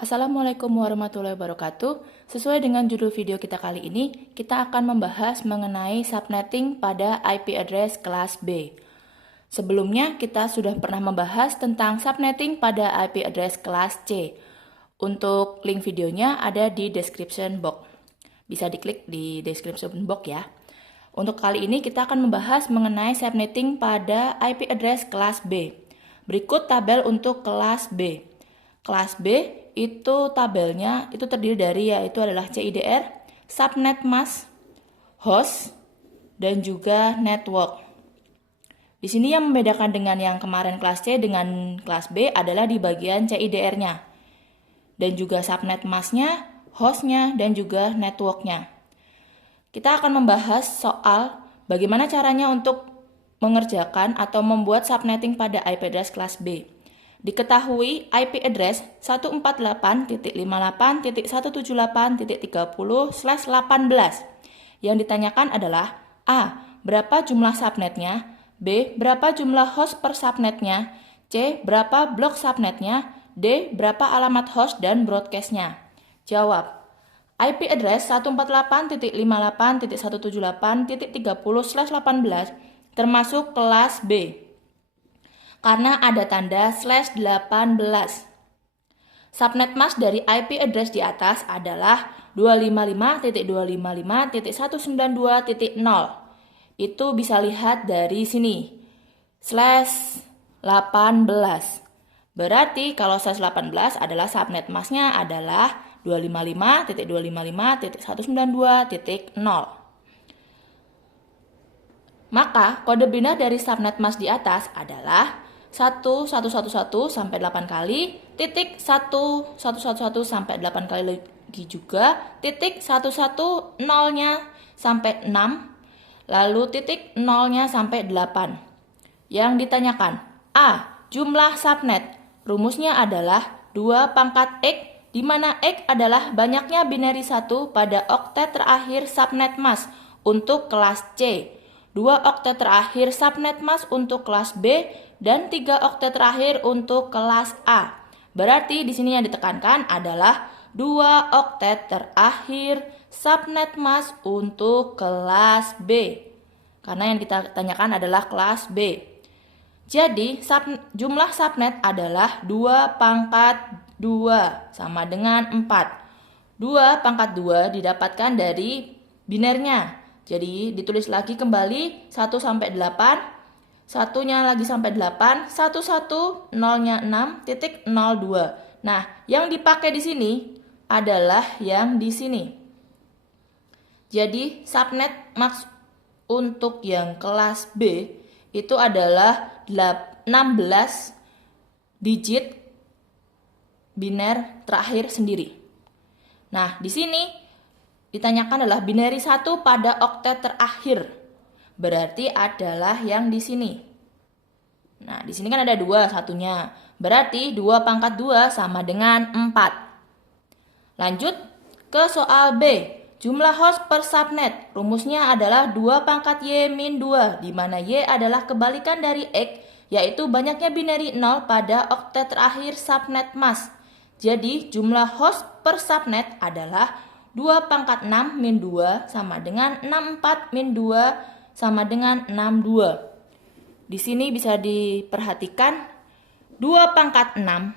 Assalamualaikum warahmatullahi wabarakatuh. Sesuai dengan judul video kita kali ini, kita akan membahas mengenai subnetting pada IP address kelas B. Sebelumnya, kita sudah pernah membahas tentang subnetting pada IP address kelas C. Untuk link videonya ada di description box. Bisa diklik di description box ya. Untuk kali ini kita akan membahas mengenai subnetting pada IP address kelas B. Berikut tabel untuk kelas B. Kelas B itu tabelnya itu terdiri dari yaitu adalah CIDR, subnet mask, host, dan juga network. Di sini yang membedakan dengan yang kemarin kelas C dengan kelas B adalah di bagian CIDR-nya. Dan juga subnet mask-nya, host-nya, dan juga network-nya. Kita akan membahas soal bagaimana caranya untuk mengerjakan atau membuat subnetting pada IP address kelas B. Diketahui IP address 148.58.178.30/18. Yang ditanyakan adalah A. Berapa jumlah subnetnya? B. Berapa jumlah host per subnetnya? C. Berapa blok subnetnya? D. Berapa alamat host dan broadcast-nya? Jawab. IP address 148.58.178.30/18 termasuk kelas B. Karena ada tanda /18. Subnet mask dari IP address di atas adalah 255.255.192.0. Itu bisa lihat dari sini. /18. Berarti kalau /18 adalah subnet masknya adalah 255.255.192.0. Maka kode binar dari subnet mask di atas adalah 1111 sampai 8 kali, titik 1111 sampai 8 kali lagi juga, titik 110-nya sampai 6, lalu titik 0-nya sampai 8. Yang ditanyakan, A. Jumlah subnet. Rumusnya adalah 2 pangkat X, di mana X adalah banyaknya binary 1 pada oktet terakhir subnet mask untuk kelas C, 2 oktet terakhir subnet mask untuk kelas B, dan 3 oktet terakhir untuk kelas A. Berarti di sini yang ditekankan adalah 2 oktet terakhir subnet mask untuk kelas B. Karena yang kita tanyakan adalah kelas B. Jadi jumlah subnet adalah 2 pangkat 2 sama dengan 4. 2 pangkat 2 didapatkan dari binernya. Jadi ditulis lagi kembali 1 sampai 8. Satunya lagi sampai 8, 11, 0-nya 6, titik 02. Nah, yang dipakai di sini adalah yang di sini. Jadi, subnet mask untuk yang kelas B itu adalah 16 digit biner terakhir sendiri. Nah, di sini ditanyakan adalah binary 1 pada oktet terakhir. Berarti adalah yang di sini. Nah, di sini kan ada 2 satunya. Berarti 2 pangkat 2 sama dengan 4. Lanjut ke soal B. Jumlah host per subnet. Rumusnya adalah 2 pangkat Y min 2, di mana Y adalah kebalikan dari X, yaitu banyaknya binary 0 pada oktet terakhir subnet mask. Jadi, jumlah host per subnet adalah 2 pangkat 6 min 2 sama dengan 64 min 2 sama dengan 62. Di sini bisa diperhatikan 2 pangkat 6.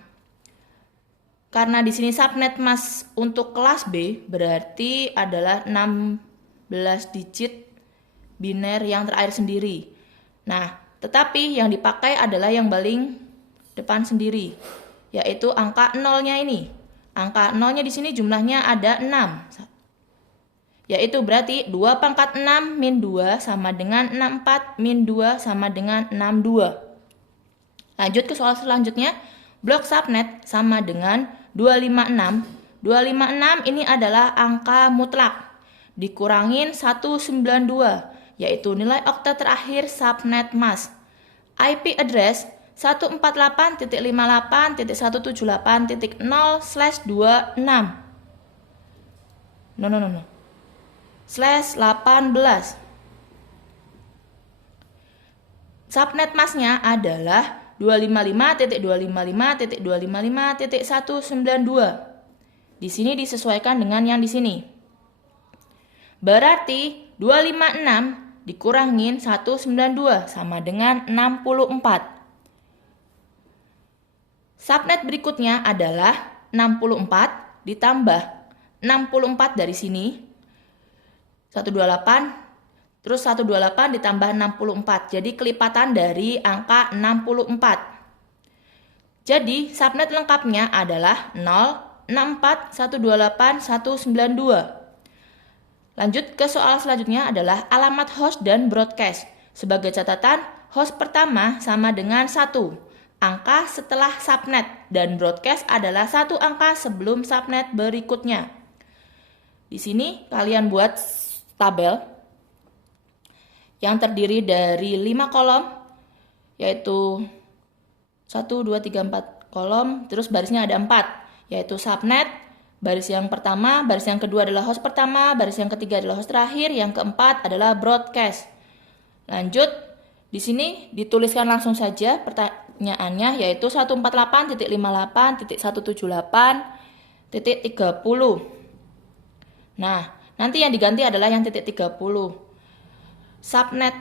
Karena di sini subnet mask untuk kelas B berarti adalah 16 digit biner yang terakhir sendiri. Nah, tetapi yang dipakai adalah yang paling depan sendiri, yaitu angka 0-nya ini. Angka 0-nya di sini jumlahnya ada 6. Yaitu berarti 2 pangkat 6 min 2 sama dengan 64 min 2 sama dengan 62. Lanjut ke soal selanjutnya. Blok subnet sama dengan 256. 256 ini adalah angka mutlak. Dikurangin 192, yaitu nilai oktet terakhir subnet mask. IP address 148.58.178.0/26. /18. Subnet masknya adalah 255.255.255.192. Di sini disesuaikan dengan yang di sini. Berarti 256 dikurangin 192 sama dengan 64. Subnet berikutnya adalah 64 ditambah 64 dari sini. 128, terus 128 ditambah 64. Jadi kelipatan dari angka 64. Jadi subnet lengkapnya adalah 064.128.192. Lanjut ke soal selanjutnya adalah alamat host dan broadcast. Sebagai catatan, host pertama sama dengan 1 angka setelah subnet dan broadcast adalah 1 angka sebelum subnet berikutnya. Di sini kalian buat tabel yang terdiri dari 5 kolom, yaitu 1, 2, 3, 4 kolom, terus barisnya ada 4, yaitu subnet, baris yang pertama, baris yang kedua adalah host pertama, baris yang ketiga adalah host terakhir, yang keempat adalah broadcast. Lanjut, di sini dituliskan langsung saja pertanyaannya, yaitu 148.58.178.30. Nah, nanti yang diganti adalah yang titik 30. Subnet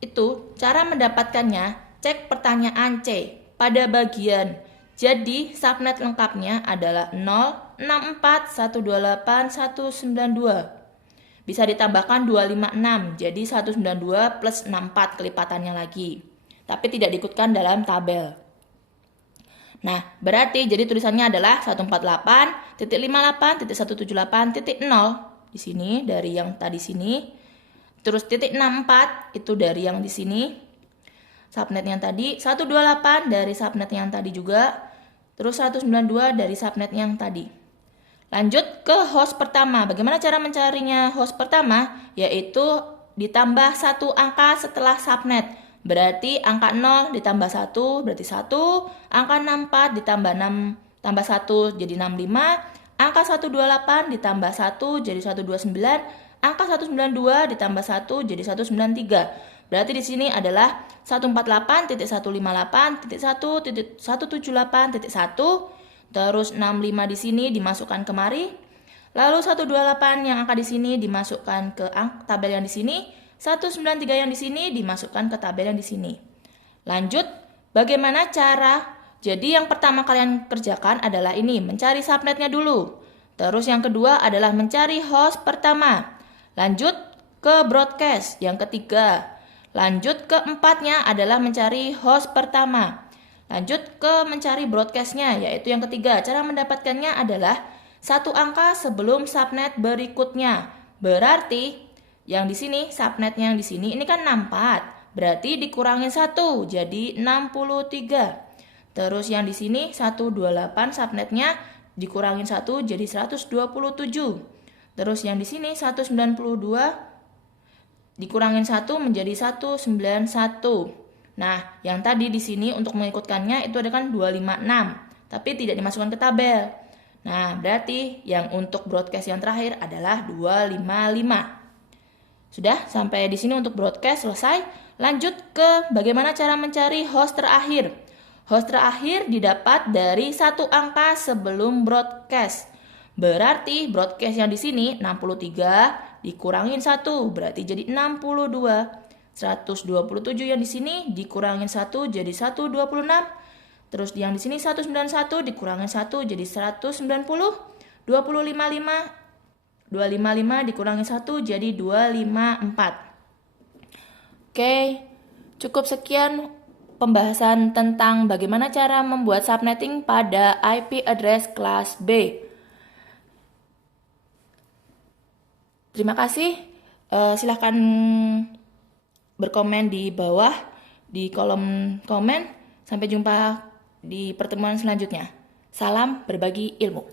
itu cara mendapatkannya, cek pertanyaan C pada bagian. Jadi subnet lengkapnya adalah 064.128.192. Bisa ditambahkan 256, jadi 192 plus 64 kelipatannya lagi. Tapi tidak diikutkan dalam tabel. Nah, berarti jadi tulisannya adalah 148.58.178.0 di sini dari yang tadi sini. Terus titik 64 itu dari yang di sini. Subnet yang tadi 128 dari subnet yang tadi juga. Terus 192 dari subnet yang tadi. Lanjut ke host pertama. Bagaimana cara mencarinya host pertama? Yaitu ditambah 1 angka setelah subnet. Berarti angka 0 ditambah 1 berarti 1. Angka 64 ditambah 6 tambah 1 jadi 65. Angka 128 ditambah 1 jadi 129. Angka 192 ditambah 1 jadi 193. Berarti di sini adalah 148.158.1.178.1. Terus 65 di sini dimasukkan kemari. Lalu 128 yang angka di sini dimasukkan ke tabel yang di sini. 193 yang di sini dimasukkan ke tabel yang di sini. Lanjut, bagaimana cara? Jadi yang pertama kalian kerjakan adalah ini, mencari subnetnya dulu. Terus yang kedua adalah mencari host pertama. Lanjut ke broadcast yang ketiga. Lanjut keempatnya adalah mencari host pertama. Lanjut ke mencari broadcastnya, yaitu yang ketiga. Cara mendapatkannya adalah 1 angka sebelum subnet berikutnya. Berarti yang di sini, subnetnya yang di sini, ini kan 64. Berarti dikurangin 1, jadi 63. Terus yang di sini 128 subnetnya dikurangin 1 jadi 127. Terus yang di sini 192 dikurangin 1 menjadi 191. Nah, yang tadi di sini untuk mengikutkannya itu ada kan 256, tapi tidak dimasukkan ke tabel. Nah, berarti yang untuk broadcast yang terakhir adalah 255. Sudah, sampai di sini untuk broadcast selesai. Lanjut ke bagaimana cara mencari host terakhir. Host terakhir didapat dari 1 angka sebelum broadcast. Berarti broadcast yang di sini 63 dikurangin 1, berarti jadi 62. 127 yang di sini dikurangin 1 jadi 126. Terus yang di sini 191 dikurangin 1 jadi 190. 255 dikurangin 1 jadi 254. Oke, cukup sekian pembahasan tentang bagaimana cara membuat subnetting pada IP address kelas B. Terima kasih. Silahkan berkomen di bawah di kolom komen. Sampai jumpa di pertemuan selanjutnya. Salam berbagi ilmu.